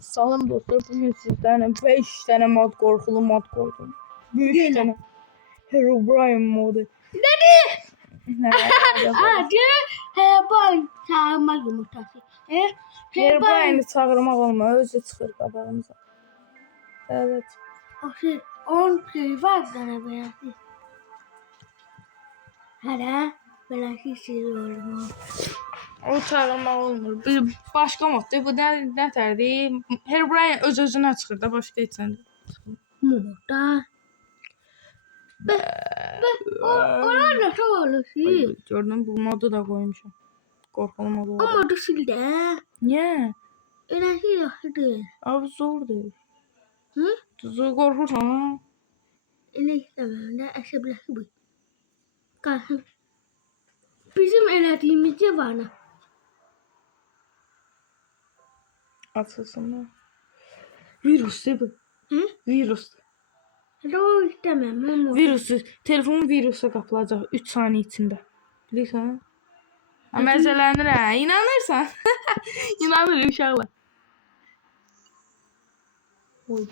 Salam dostlar, bugün sizlerle 5 tane mod korkulu mod koydum. 5 tane Herobrine modu. Ne? Herobrine çağırma yumurtası. Herobrine'i çağırmaq olmaz, özü çıxır qabağımıza. Evet. On şey var sana belası. Hala belası seviyorum. O çağırmaq olmur. Bir başqa moddur. Bu nə tərdir? Herobrine öz-özünə çıxır da, başqa heç nə. Yumurta. Ona nasıl olur ki? Gördün, bu modu da koymuşam. Korkulu modu var. Ama dışında. Niye? Belası yok değil. Abi zordur. Hı? Zor korkursan ha? Ele istemem de eşebilesi bu. Kalsın. Bizim elediğimizde var ne? Açılsın da. Virüs değil bu. Hı? Virüs. O istemem. Ama. Virusu, telefonun virusa qapılacaq 3 saniyə içində. Bilirsən? Məzələnir hə, inanırsan? İnanır uşaqlar. Oy.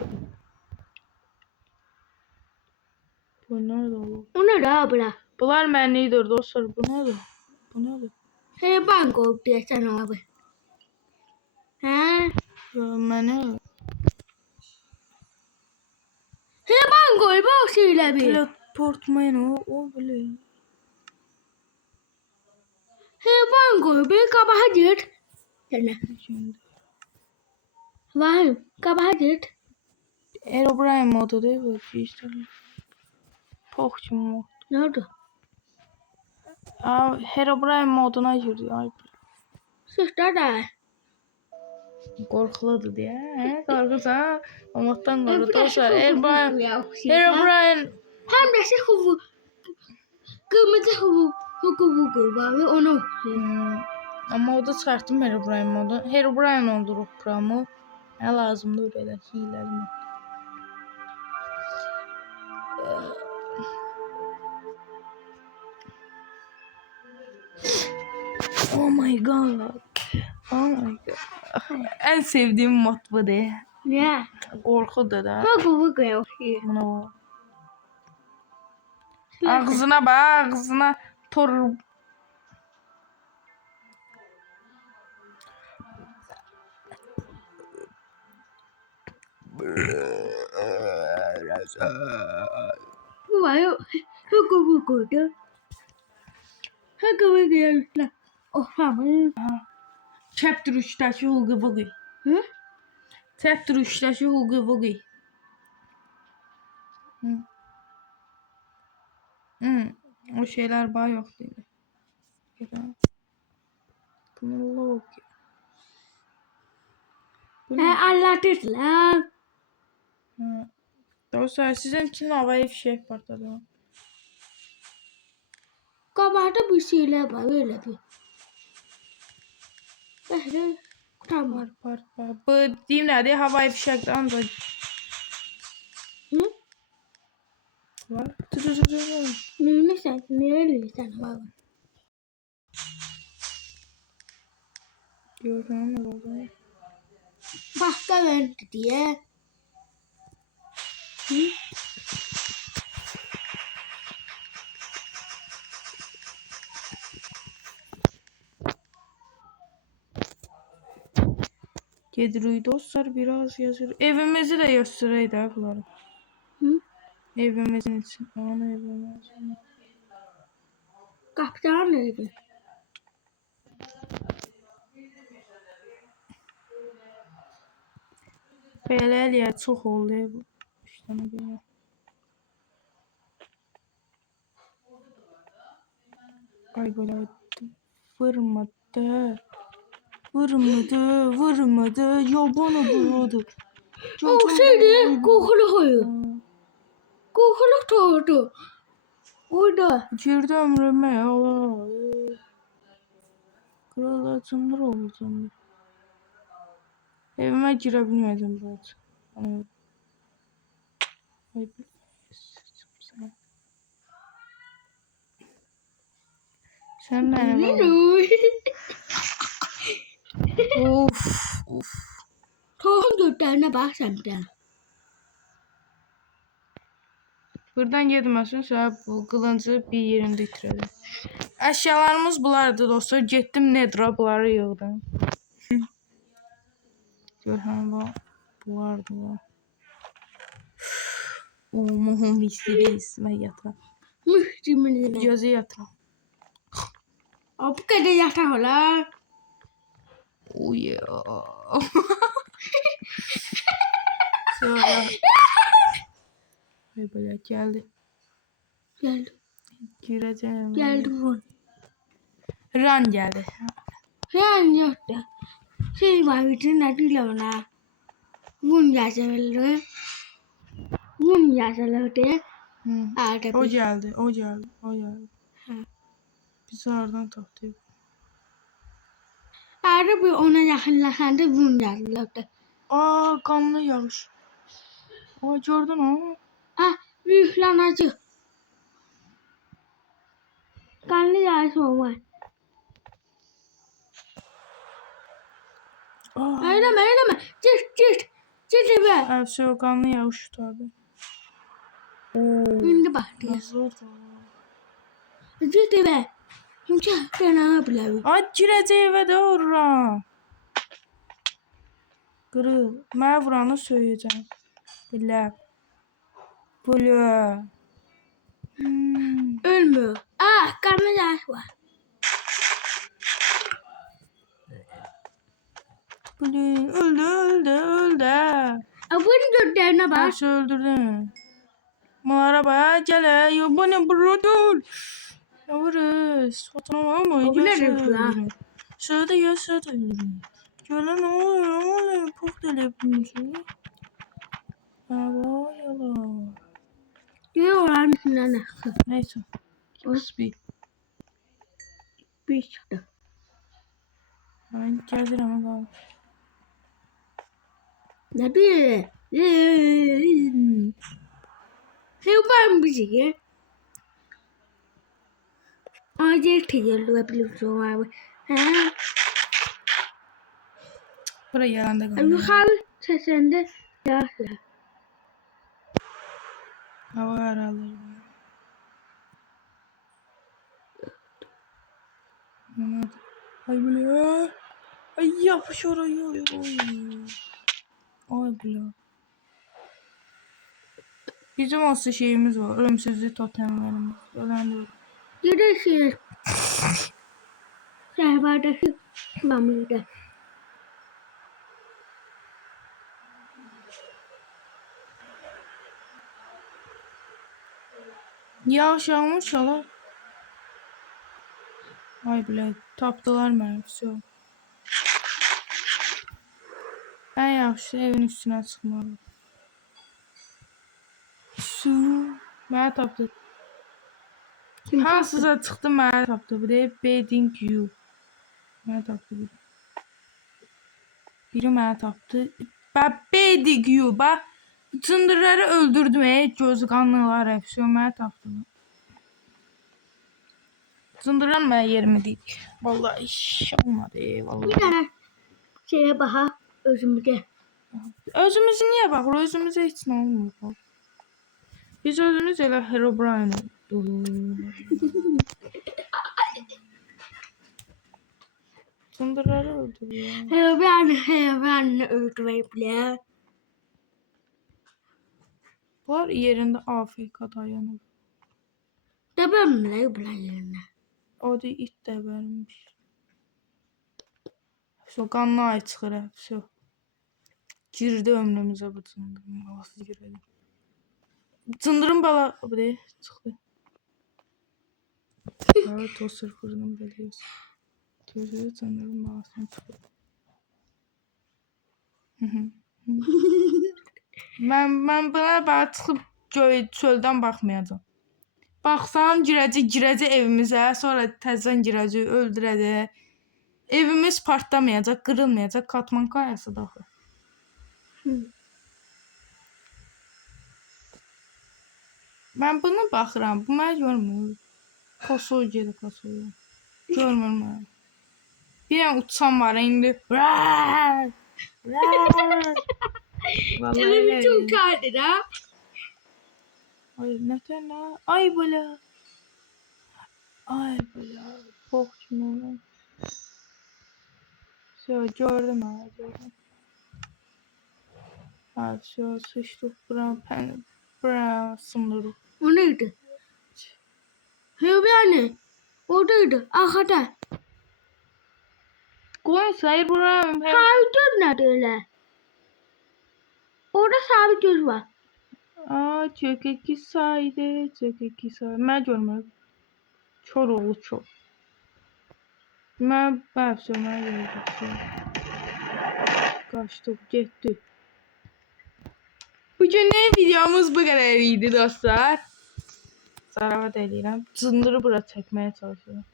Bu nədir oğlum? O ne daha bırak? Bunlar mənlidir dostlar. Bu nədir? Bu nədir? Ben korktu sen abi. He? Mənə Ben korktu o şeyle bir. teleportman o belə. Ben korktu kabaha git. Sen var kabaha git. Herobrine modu değil bu işte. Poxçum mod. Ne oldu? Aa, Herobrine moduna girdi. Ay. Sıçta da. Qorxuludur deyə. Qorxursan, Umutdan qorxur. Dostlar, Herobrine Hem de şey huvu. Kırmızı huvu. Huvu var ve onu. amma o da çıxartdım Herobrine modu. Herobrine olduruq promu. Nə lazımdır belə hiləli mod. Oh my god. Oh my god. En sevdiğim mod bu de. Ne? Qorxudur da. Huvu koyuyor. Buna bak. Ağzına bak, ağzına tor. Bu var ya. Huvu koydu. Huvu koydu. Oh tamam. Chapter 3'dəki Hugi Wugi. Hı? Chapter 3'dəki Hugi Wugi. O şeyler bağ yok dedi. Chronology. Anlatırlar. Dostlar sizin için havaya fişek patladı. Kabahta bir şeyler var öyle bir. Tamam. Par. Bu diyeyim nerede havaya fişekten da. Hı? Var. Nereli sen baba? Gördün mü orada? Başka verdi diye. Hı? Gedirik dostlar biraz yazır. Evimizi de göstereydi bunları. Hı? Evimizin için. Onu evimizin. Kaptan neydi? Belə ya çox oldu bu. 3 dənə belə. Ay böyle vurmadı. Yabana vurdu. O şeydi kokulu koyu. Kokulu tordu. Orada. Girdi ömrüme Allah. Kral acımdır olacağım. Evime girebilmedim biraz. Ay, sen ne? Of. Tohum götlerine bak sen bir tane. Buradan getməsin, sonra bu qılıncı bir yerində itirədim. Əşyalarımız bunlardır dostlar. Getdim Nedra, bunları yığdım. Görsən bu. Bunlardır bu. Muhum hissediyiz. Mən yatıram. Mühtimini. Gözü yatıram. O bu kadar yatak ola. Uya. Sonra. Böyle geldi. Geldi. Gireceğim. Geldi bu. Ran geldi. Yani yok da. Şey var bütün adıyla ona. Bun yazılı. Bun yazılı diye. Hı. Arada O bir. geldi. O geldi. O geldi. Ha. Biz oradan tapdık. Arada bir ona yakınlaşanda bun yazılı. Aa, kanlı yağış. Aa, gördün mü? Ah, büyüklenecek. Kanlı yağış olmaz. Aa. Eyleme. Cırt. Cırt be. Hepsi kanlı yağış tutardı. Oo. Şimdi bak diye. Nasıl oldu? Cırt be. Çünkü fena bile. Ay, girəcək evə də vururam. Qırıl. Mənə vuranı söyləyəcəm. Bilə. Bilə. Ölmüyor. Ah, kanlı yağış var. Bilə. Öldü. Bunun götlerine bak. Hepsi öldürdün. Bunlara bak. Gələ. Yo, bu ne burudur? Yavrum. Satına var mı? O bu ne diyor ya? Şurada yaşadı. Gölə ne oluyor? Puf telefonumuzu. Bravo, yalan. Yine oranın içinden de. Neyse. Orası bir. Bir çıktı. Ben geldim ama kaldım. Ne bir? Sen bir şey. Acil tecrübe abi. Ha? Buraya yanında kaldım. Yukarı sesinde yağış var. Hava araları. Ay bile. Ay yapış oraya. Ay bile. Bizim asıl şeyimiz var. Ölümsüzlük totemlerimiz. Ölendir. Gidersiniz. Sehpardaki sulamıydı. Yağış yağmış hala. Ay bile. Taptılar mı? Все. Ben yaxşı evin üstüne çıkmalıyım. Su. Mənə tapdı. Hansıza çıxdı mənə tapdı. Bu deyib bedding you. Mənə tapdı biri. Biri mənə tapdı. Bedding you. Bax. Cındırları öldürdüm. Gözü qanlılar hepsi. Mənə tapdı. Cındırlar mənə yerimi deyib. Vallahi iş olmadı. Vallahi. Bir tane şeye baha özümüzde. Özümüzü niyə baxır? Özümüzə heç nə olmur. Biz özümüz elə Herobrine Cındırları öldürüyor. Heyvanı öldürmeyi bile. Bunlar yerində AFK dayanır. Debemle bile yerine. O da it də vermiş. Qanlı ay çıxır hepsi. Girdi ömrümüzə bu cındırın balası girdi. Cındırın bala... Bu deyil, çıxdı. Evet, tosur fırının beləyəsi. Gözəli cındırın balasını çıxdı. Mən buna bax çıxıb çöldən baxmayacağım. Baxsam girəcək evimizə, sonra təzədən girəcək, öldürəcək. Evimiz partlamayacaq, qırılmayacaq, katman kayası daxil. Mən buna baxıram, bu mənə görmür. Kosoy gedir, kosoy. Görmür mənə. Bir dənə uçan var indi. Vallahi Elimi çok öyle. çağırdı ha. Ay ne tane. Ay böyle. Ay böyle. Korktum. Все, gördüm ha. Gördüm. Ha, все, sıçtık. Bura sınırı. O neydi? Yani. Oradaydı. Arkada. Koyun sayır buram. Sabit göz nerede öyle? Orada sabit göz var. Aa, çökeki saydı. Çökeki saydı. Ben görmüyorum. Çor oğlu çok. Ben söylemeye geldim. Kaçtık gitti. Bugünün videomuz bu kadar idi dostlar. Zaravat edirəm. Cındırı bura çəkməyə çalışıyorum.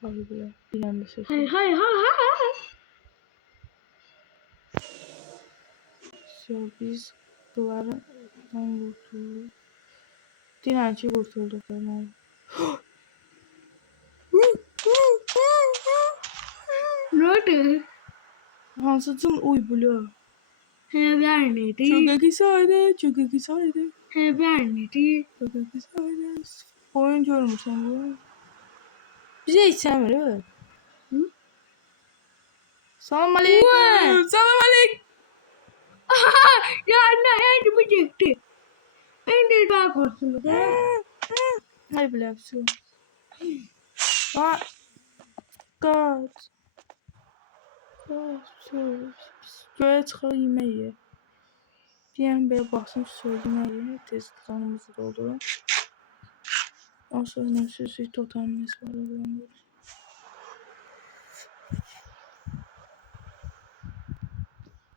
Hay belə. Bir anda ses. Hay. So, biz bunlardan kurtulduk. Dinənçi kurtulduk. Ne oldu? Hansı cın uy bula. Neydi? Çökeki saydı. Çökeki saydı. Neydi? Çökeki saydı. Oyun görmüşsən bu. Bize hiç sevmir evet. Salam aleyküm. Salam aleyküm. Ya anne elimi çekti. Ben de daha korktum. Hay bile все. А, kaç. Göğe çıxır yemək ye. Deyən belə baxsın yemək ye. Tez canımızı doldurun. Ondan sonra sözü totalimiz var.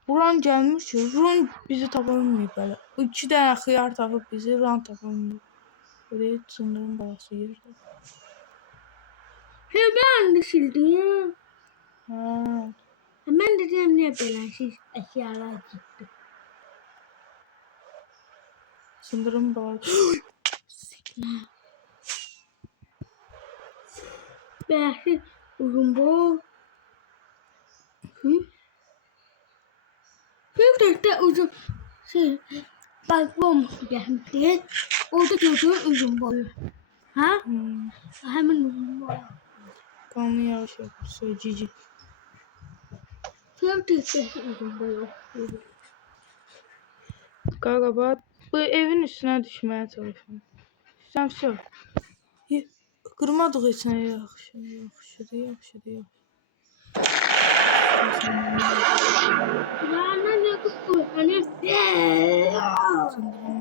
Buran gəlmiş ki, Ron bizi tapılmıyor belə. 2 dənə xiyar tapıb bizi, Ron tapılmıyor. Böyle sınırın balası yerde. Ben de sildim. Ha. Ben de dedim niye böyle eşyalar çıktı. Sınırın balası. Belki uzun boy. Bir de uzun şey bak olmuştu gelmişti. Orada gördüğüm uzun boyu. Ha? Hemen uzun boyu. Kanlı yağış yapıyor. Cici. Bir de uzun boyu. Kanka bak bu evin üstüne düşmeye çalışıyorum. Sen все. Kırmadık içine yaxşıdır. Ya ne kutlu. Hani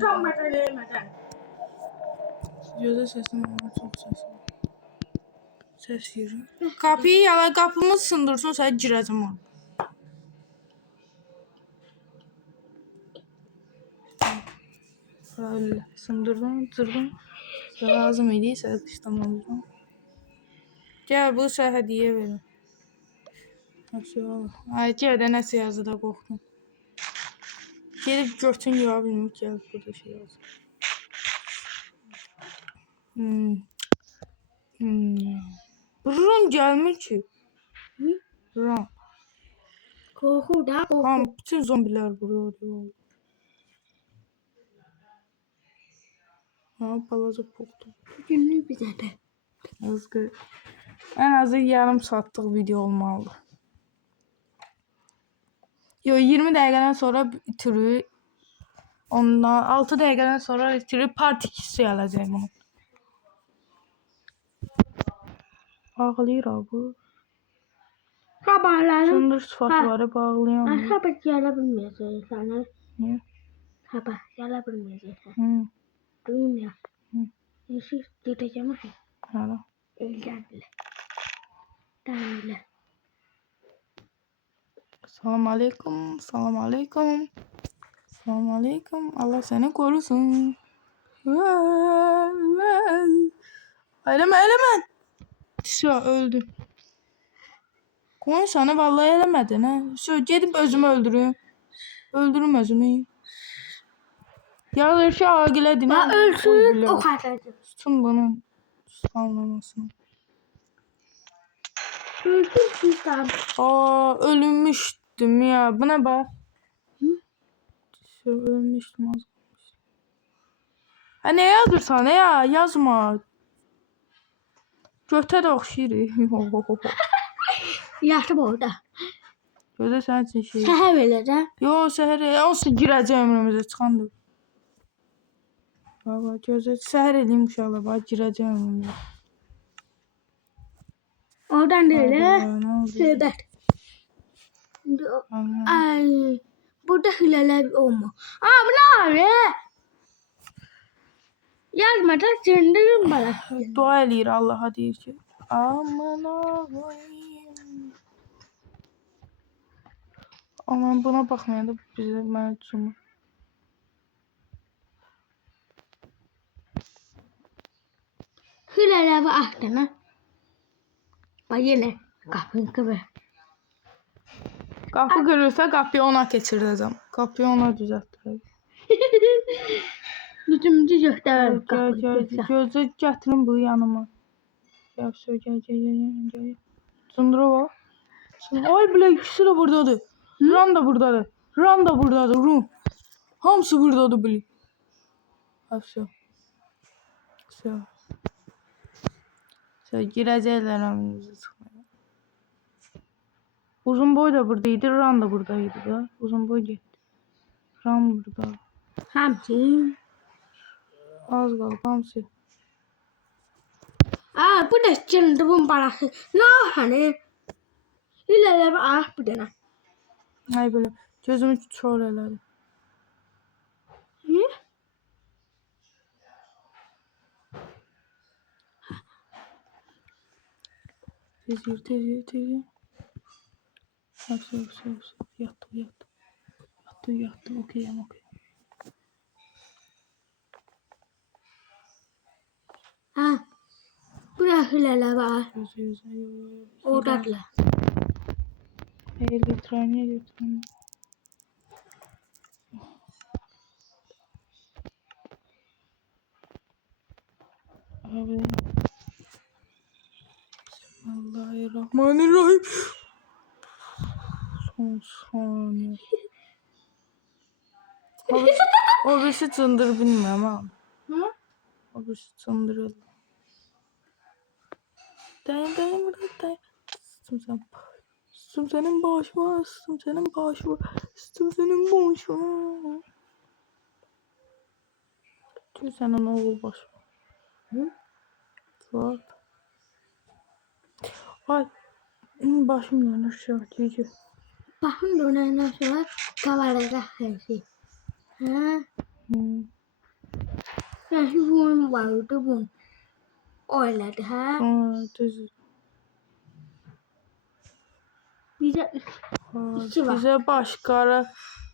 tam metallemeden. Stüdyoda sesim ama çok sesim. Ses yürü. Kapıyı yala kapımı sındırsın sen gireceğim onu. Öyle sındırdım zırdım. Lazım idiyse kışlamamızdan. Gel bu sənə hədiyyə verin. Ay gel də nəsə yazıda qorxdum. Gelib götün yuva bilmir ki, burada şey yazır. Ron gelmir ki. Ron. Korku da korku. Tamam bütün zombiler buraya oluyor. Ha balaca koktu. Günlük bize de. Yazgı. En azı yarım saatlik video olmalı. Yo 20 dəqiqədən sonra bitirib. Ondan 6 dəqiqədən sonra bitirib part 2'si gələcək bunun. Ağlayır bu. Sabahları. Sındır sıfatları bağlayan. Sabah gelebilmeyeceğiz sana. Niye? Sabah gelebilmeyeceğiz. Duyum ya. Yeşil gideceğim ha. Hala. Elden bile. Daha bile. Salam aleyküm. Salam aleyküm. Salam aleyküm. Allah seni korusun. Eleme. Şu öldü. Koyun sana vallahi elemedin ha. Şu gidip özümü öldürüyorum. Öldürüm özümü. Ya şu agilə dinə. Ha ölsün o kadar. Tutun bunun anlamasını. Öldüm sizden. Ölmüştüm ya. Buna bak. Hı? Ölmüştüm az. Ha ne yazırsan ya yazma. Götə də oxşayır. Yaşım orada. Gözə sənin üçün şey. Səhər verəcəm. Yo səhər olsun girəcək ömrümüzə çıxandır. Baba gözə səhər eləyim inşallah. Bax girəcək ömrümüzə. Oradan da elə. Ne oldu? Söhbət. Ay. Burada hilələr olma. Aa bu ne abi? Yazmadan söndürün bana. Dua eləyir Allaha deyir ki. Aman Allah'ım. Aman buna baxmayanda bizə mənə cümə. Hilələr var axtana. Bak yine kapını kıvır. Qapı qırılsa qapıyı ona keçirdəcəm. Qapıyı ona düzəltdirəcəm. Yüzümüzü göstərir Gel kapını gel kıvırsa. gözü gətirin bu yanıma. Gel söyle gel. Sındırı var. Ay bile ikisi de buradadır. Ran da buradadır. Ran da buradadır. Rum. Hamısı buradadır bile. Ha все. Все. Все girəcəklər önümüzə çıxmaya. Uzun boy da buradaydı. Ran da buradaydı da. Uzun boy getdi. Ran burada. Hamsi. Az qaldı hamısı. Aa bu da cındırın balası. Ne hani? Hilələr var ah bir dənə. Ay belə gözümü çor elədi. Hı? Tez. Ha все. Yattı. Okeyim. Ha. Burada hilələr var. Gözü. Oradadılar. Götürün. Abi. Bismillahirrahmanirrahim. Son saniye. O birisi cındır bilmiyorum abi. Hı? O birisi cındırır. Dayan burada. Sıçtım senin başıma. Tüm senin oğul başıma. Hı? Fuat. Ay. Başım dönür şu an. Cici. Baxın dönəndən sonra qavaracaq hər şey. Hə? Nəşi bunun vardı bunun. O elədi, hə? Düz. Bizə İki var. Bize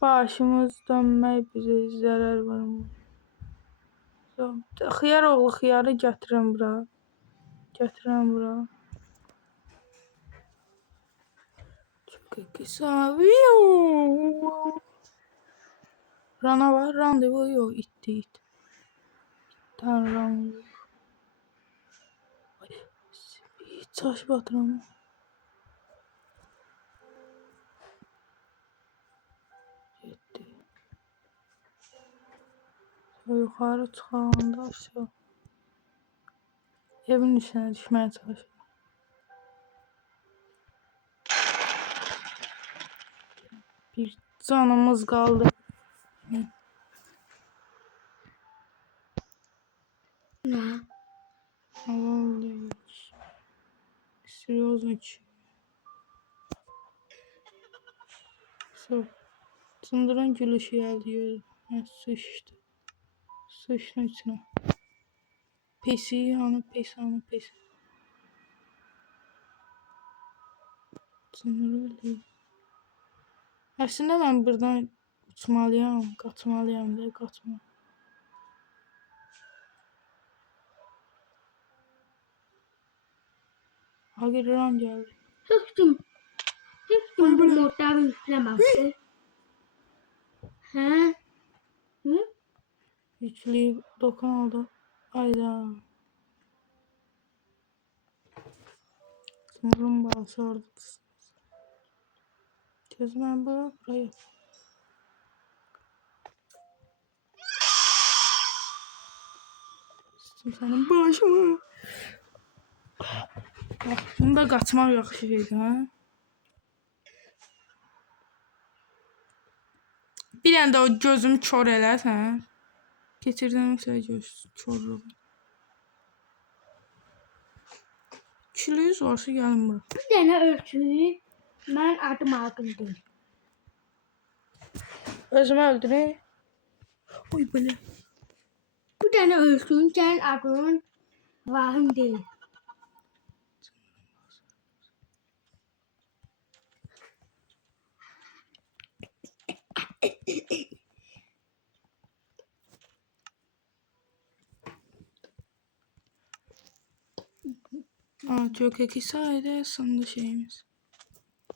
başımız dönmək bize zərər vermir. Xiyar oğlu xiyarı gətirəm bura. Çok kısa. Rana var. Randevu yok. İt. Tanrım. Hiç taş batıramam. Gitti. Yukarı çıkanda aşağı. Evin içine düşmeye çalışıyorum. Bir canımız kaldı. nə? Vallahi. Серьезно. Все. Sındıran gülüşü geldi. Sıçtı. Sıçtın içine. Pesi. Sınır öldü. Aslında ben buradan uçmalıyam. Kaçmalıyam da kaçma. Hagiran geldi. Heç kim bu modları yükləməmişdi. Hə? Hı? Yükleyip dokan aldı. Ayda. Sınırın bağısı orada. Gözüm buraya. Senin başımı. Bunda qaçmaq yaxşı şeydir, hə? Bir anda o gözümü kör eləsən. Keçirdim sən göz körlüğü. Kişiliyiz varsa gəlin bura. Bir dənə ölçü. Mən adım Aqildir. Özümü öldürək. Oy belə. Bir dənə ölçün. Sənin adın Vahim deyil. Kökeki sayede sonunda şeyimiz.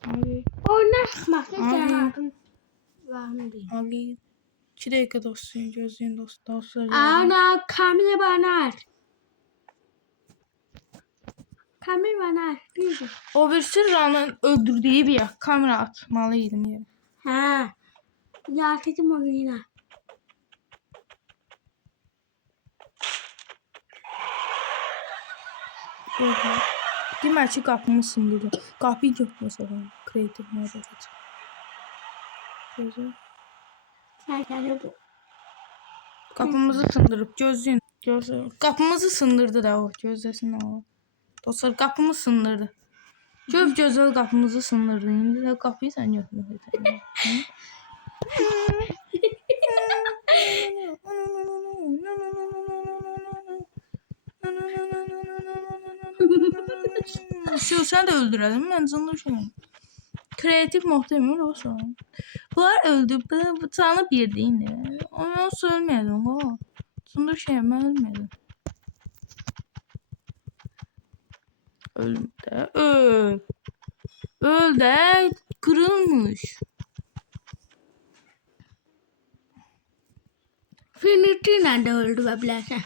Abi. Oyuna çıxmasın. Abi. Sənin adın Vahim deyil. Abi. 2 dakika dostuyum, gözlüyün dostlar. Ana kamera bana aç. Kamera bana aç. Bildim. O bir Sırra'nın öldürdüğü bir yer. Kamera atmalıydım yere. Ha. Yaratıcım onu yine. Demək ki, qapımı sındırdı. Qapıyı götürməsəm, kreativ moda keçir. Gözü. Sen bu. Qapımızı sındırıb, gözləyin. Gözləyin. Qapımızı sındırdı da o, gözləsin o. Dostlar, qapımı sındırdı. Gözəl qapımızı sındırdı. İndi də qapıyı sən götürməlisən. Sen de öldürelim. Ben canlı şeyim. Kreatif muhtemel olsun. Bunlar öldü. Bu canlı bir değil. Onu söylemeyelim. O. Canlı şeyim ben ölmedim. Ölüm de. Öl. Öl de. Kırılmış. Finitiyle de öldürebilirsin.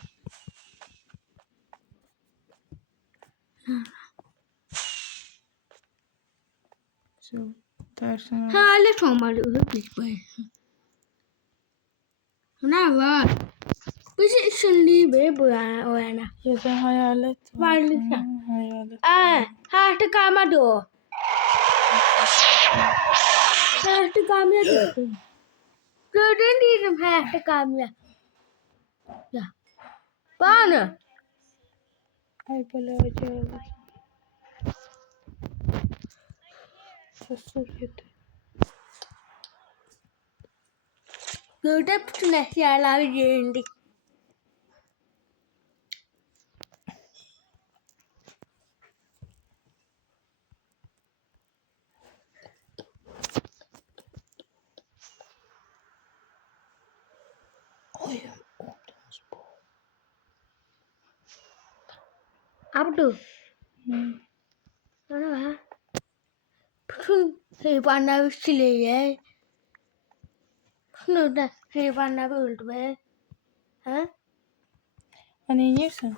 Tersine. Hayalet olmalı öldük böyle. Ne var? Bizi işinliği be bu yana o yana. Ya da hayalet. Varlıkta. Hayalet. Hayatta kalmadı o. Hayatta kalmadı. Gördün değilim hayatta kalmaya. Ya. Bana. Ay böyle acayip. Sesler kötü. Gördüm bütün eşyaları yerinde. Ay oldunuz bu. Abdu. Bana bak. Bütün hayvanları sileye. Bütün da hayvanları öldürmeye. Ha? Hani ne yersin?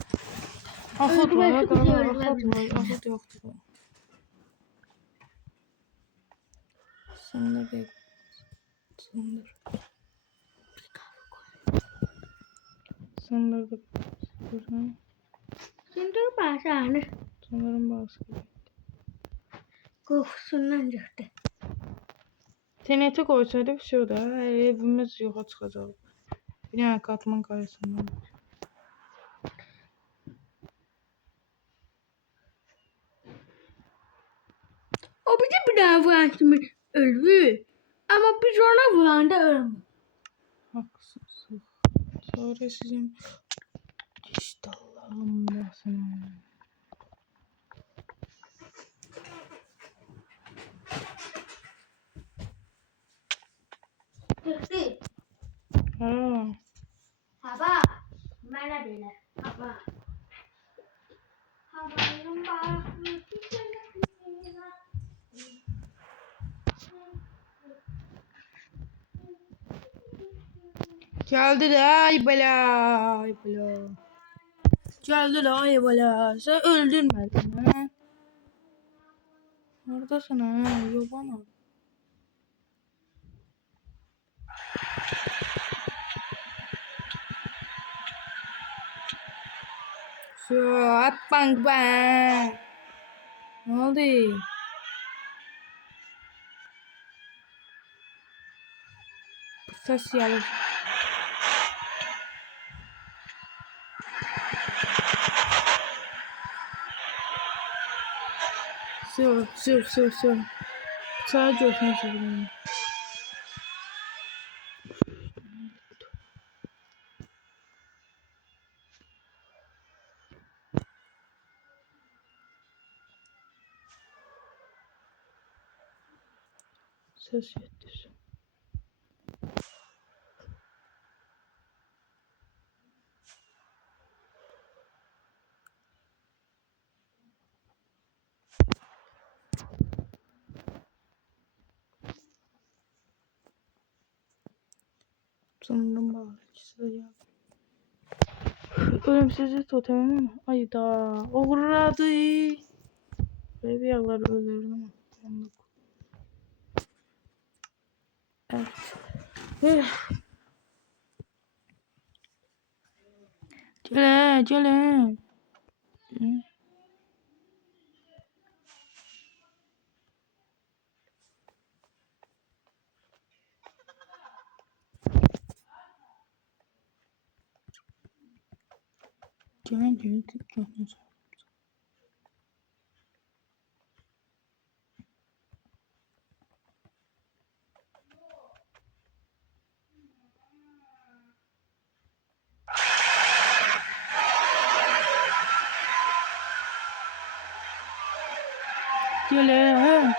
Ahut var, ahut yoktu. Sınır bir. Sınır. Sınır bir. Şimdi başağını Sanırım bazı. kokusundan çıktı. TNT koysaydık şurada evimiz yoxa çıxacaq. Bir dənə katman qayasından. O bize bir daha vuran kimi öldü. Ama biz ona vuranda ölmüyor. Haksızlık. Sonra sizin işte Allah'ım basın. Çıktı. Ha. Hava. Bana böyle. Hava. Havanın bağlı. Geldi de ay bela. Ay bela. Geldi de ay bela. Sen öldürmedin ha. Buradasın ha, yobana. Şu at bang bang. Ne oldu? Ses gelir. Sür. Sağa götürün sürün. Ses yedir. Sanırım bağlı. İkisi de geldi. Ölümsüzlük totemim ama. Ayda. Uğradı. Böyle bir yerler öldürdüm ama. Evet. Gelin. Gelin.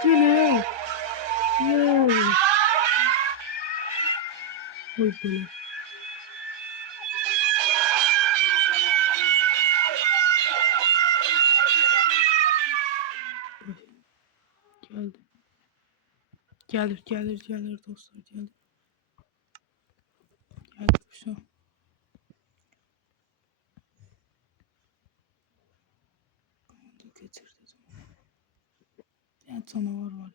Gelin. Oy böyle. Gelir dostlar gelir. Geldi şu. Getirdi. Yani canavar var.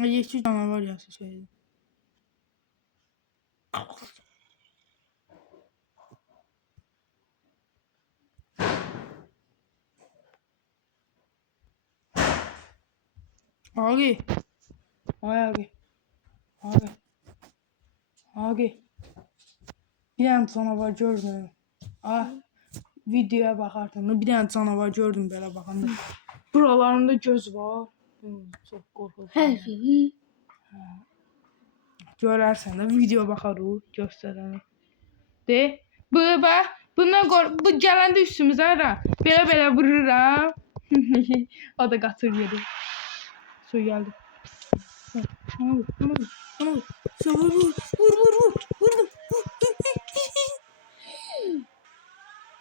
Ay yeşil canavar ya şeydi. Abi. Abi. Bir tane canavar gördüm. Videoya bakardım. Bir tane canavar gördüm böyle bakanda. Buralarında göz var. Çok korkunç. Her şeyi. Görərsən də video baxarıq, göstərərəm. De, bu gələndə üstümüzə ara. Belə vururam. O da qaçır gedir. Su gəldi. Ana. Su vur. Vurdum.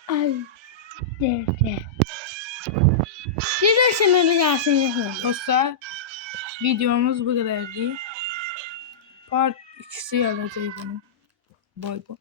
Ay. De. Bir de şimdi gelsin yapalım. Dostlar, videomuz bu kadardı. Part 2'si gelecek bunun. Bay bay.